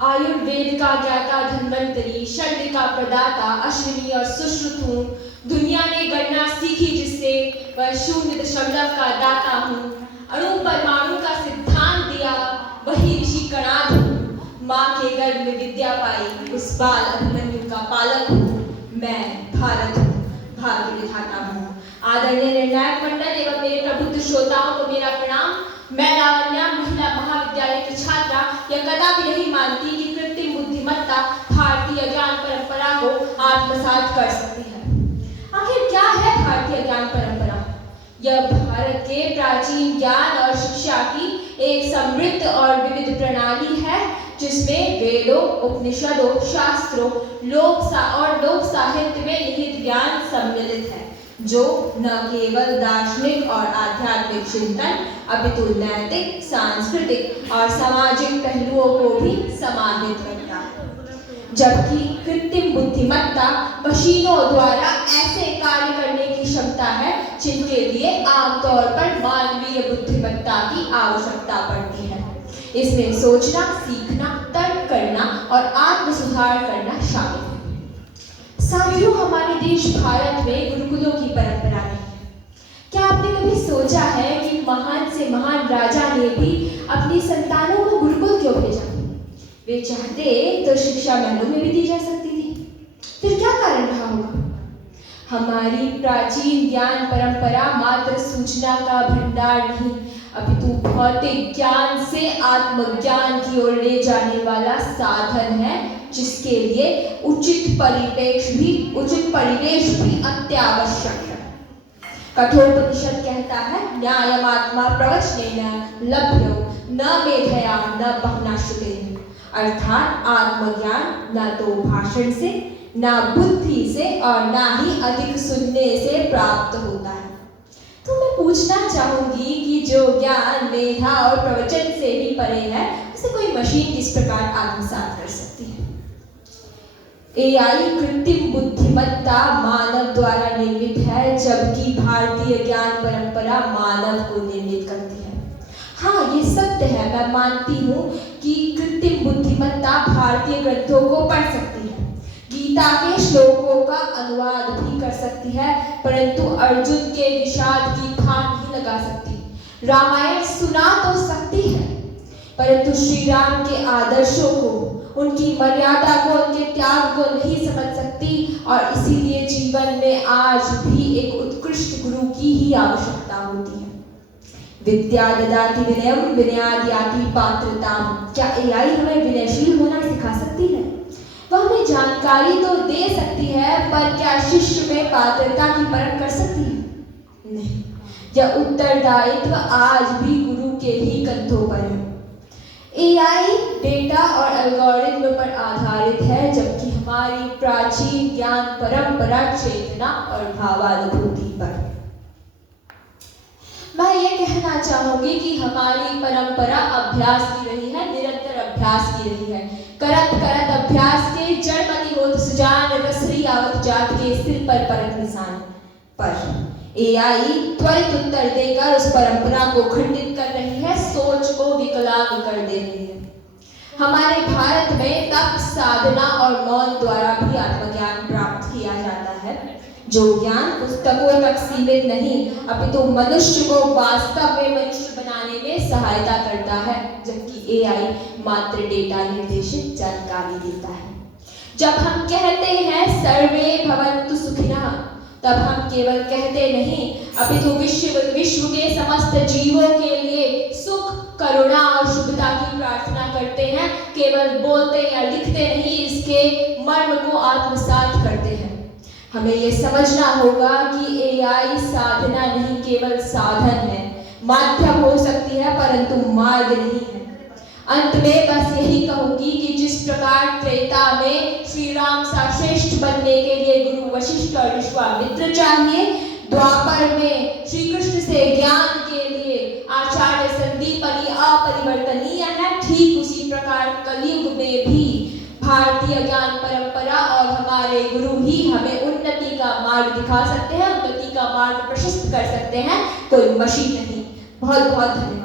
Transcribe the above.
आयुर्वेद का ज्ञाता धन्वंतरी, शल्य का प्रदाता अश्विनी और सुश्रुत हूँ। दुनिया ने गणना सीखी जिससे, वह 0.0 का दाता हूँ। अणु परमाणु का सिद्धांत दिया, वही ऋषि कणाद हूँ। माँ के गर्भ में विद्या पाई, उस बाल अभिमन्यु का पालक हूँ। मैं भारत हूँ, भाग्य विधाता हूँ। आदरणीय निर्णायक मंडल एवं मेरे प्रबुद्ध श्रोताओं को मेरा प्रणाम। मैं लावण्या, महिला महाविद्यालय की छात्रा, यह कदापि नहीं मानती कि कृत्रिम बुद्धिमत्ता भारतीय ज्ञान परंपरा को आत्मसात कर सकती है। आखिर क्या है भारतीय ज्ञान परंपरा? यह भारत के प्राचीन ज्ञान और शिक्षा की एक समृद्ध और विविध प्रणाली है, जिसमें वेदों, उपनिषदों, शास्त्रों, लोक साहित्य में निहित ज्ञान सम्मिलित है, जो न केवल दार्शनिक और आध्यात्मिक चिंतन अपितु नैतिक, सांस्कृतिक और सामाजिक पहलुओं को भी समाहित करता है। जबकि कृत्रिम बुद्धिमत्ता मशीनों द्वारा ऐसे कार्य करने की क्षमता है जिनके लिए आमतौर पर मानवीय बुद्धिमत्ता की आवश्यकता पड़ती है। इसमें सोचना, सीखना, तर्क करना और आत्म सुधार करना शामिल है। साथियों, हमारे देश भारत में गुरुकुलों की परंपरा नहीं है। क्या आपने कभी सोचा है कि महान से महान राजा ने भी अपनी संतानों को गुरुकुल क्यों भेजा? वे चाहते तो शिक्षा महलों में भी दी जा सकती थी। फिर क्या कारण रहा होगा? हमारी प्राचीन ज्ञान परंपरा मात्र सूचना का भंडार नहीं, अपितु भौतिक ज्ञान से आत्मज्ञान की ओर ले जाने वाला साधन है, जिसके लिए उचित परिवेश भी अत्यावश्यक है। कठोपनिषद कहता है, न्यायमात्मा प्रवचनेन लभ्यो न मेधया न बहुनाश्रुतेन। अर्थात आत्मज्ञान न तो भाषण से, न बुद्धि से और न ही अधिक सुनने से प्राप्त होता है। तो मैं पूछना चाहूंगी कि जो ज्ञान मेधा और प्रवचन से भी परे है, उसे कोई मशीन किस प्रकार आत्मसात कर सकती है? एआई कृत्रिम बुद्धिमत्ता मानव द्वारा निर्मित है, जबकि भारतीय ज्ञान परंपरा मानव को निर्मित करती है। हाँ, ये सत्य है, मैं मानती हूँ कि कृत्रिम बुद्धिमत्ता भारतीय ग्रंथों को पढ़ सकती है, गीता के श्लोकों का अनुवाद भी कर सकती है, परंतु अर्जुन के विषाद की थाह नहीं लगा सकती। रामायण सुना तो सकती है, परंतु श्री राम के आदर्शों को, उनकी मर्यादा को, उनके त्याग को नहीं समझ सकती, और इसीलिए जीवन में आज भी एक उत्कृष्ट गुरु की ही आवश्यकता होती है। विद्या ददाति विनयम विनयाद् याति पात्रताम। क्या एआई हमें विनयशील होना सिखा सकती है? वह हमें जानकारी तो दे सकती है, पर क्या शिष्य में पात्रता की परख कर सकती है? नहीं। यह उत्तरदायित्व आज भी गुरु के ही कंधों पर है। एआई डेटा और एल्गोरिथ्म पर आधारित है, जबकि हमारी प्राचीन ज्ञान परंपरा चेतना और भावानुभूति पर। मैं ये कहना चाहूंगी कि हमारी परंपरा अभ्यास की रही है, निरंतर अभ्यास की रही है। करत करत अभ्यास के जड़मति होत सुजान, रसरी आवत जात के सिर पर परत निशान। पर एआई त्वरित उत्तर देकर उस परंपरा को खंडित कर रही है, सोच को विकलांग कर दे रही है। हमारे भारत में तप, साधना और मौन द्वारा भी आत्मज्ञान प्राप्त किया जाता है, जो ज्ञान पुस्तकों तक सीमित नहीं, अपितु मनुष्य को वास्तव में मनुष्य बनाने में सहायता करता है, जबकि एआई मात्र डेटा निर्देशित जानकारी देता है। जब हम कहते हैं सर्वे भवन्तु सुखिनः, तब हम केवल कहते नहीं, अपितु विश्व के समस्त जीवों के लिए सुख, करुणा और शुभता की प्रार्थना करते हैं। केवल बोलते या लिखते नहीं, इसके मर्म को आत्मसात करते हैं। हमें ये समझना होगा कि एआई साधना नहीं, केवल साधन है। माध्यम हो सकती है, परंतु मार्ग नहीं है। अंत में बस यही कहूंगी कि जिस प्रकार त्रेता में श्री राम सा श्रेष्ठ बनने के लिए गुरु वशिष्ठ और विश्वामित्र चाहिए, द्वापर में श्री कृष्ण से ज्ञान के लिए आचार्य संदीपनी अपरिवर्तनीय है, ठीक उसी प्रकार कलयुग में भी भारतीय ज्ञान परंपरा और हमारे गुरु ही हमें उन्नति का मार्ग दिखा सकते हैं, उन्नति का मार्ग प्रशस्त कर सकते हैं, कोई मशीन नहीं। बहुत बहुत धन्यवाद।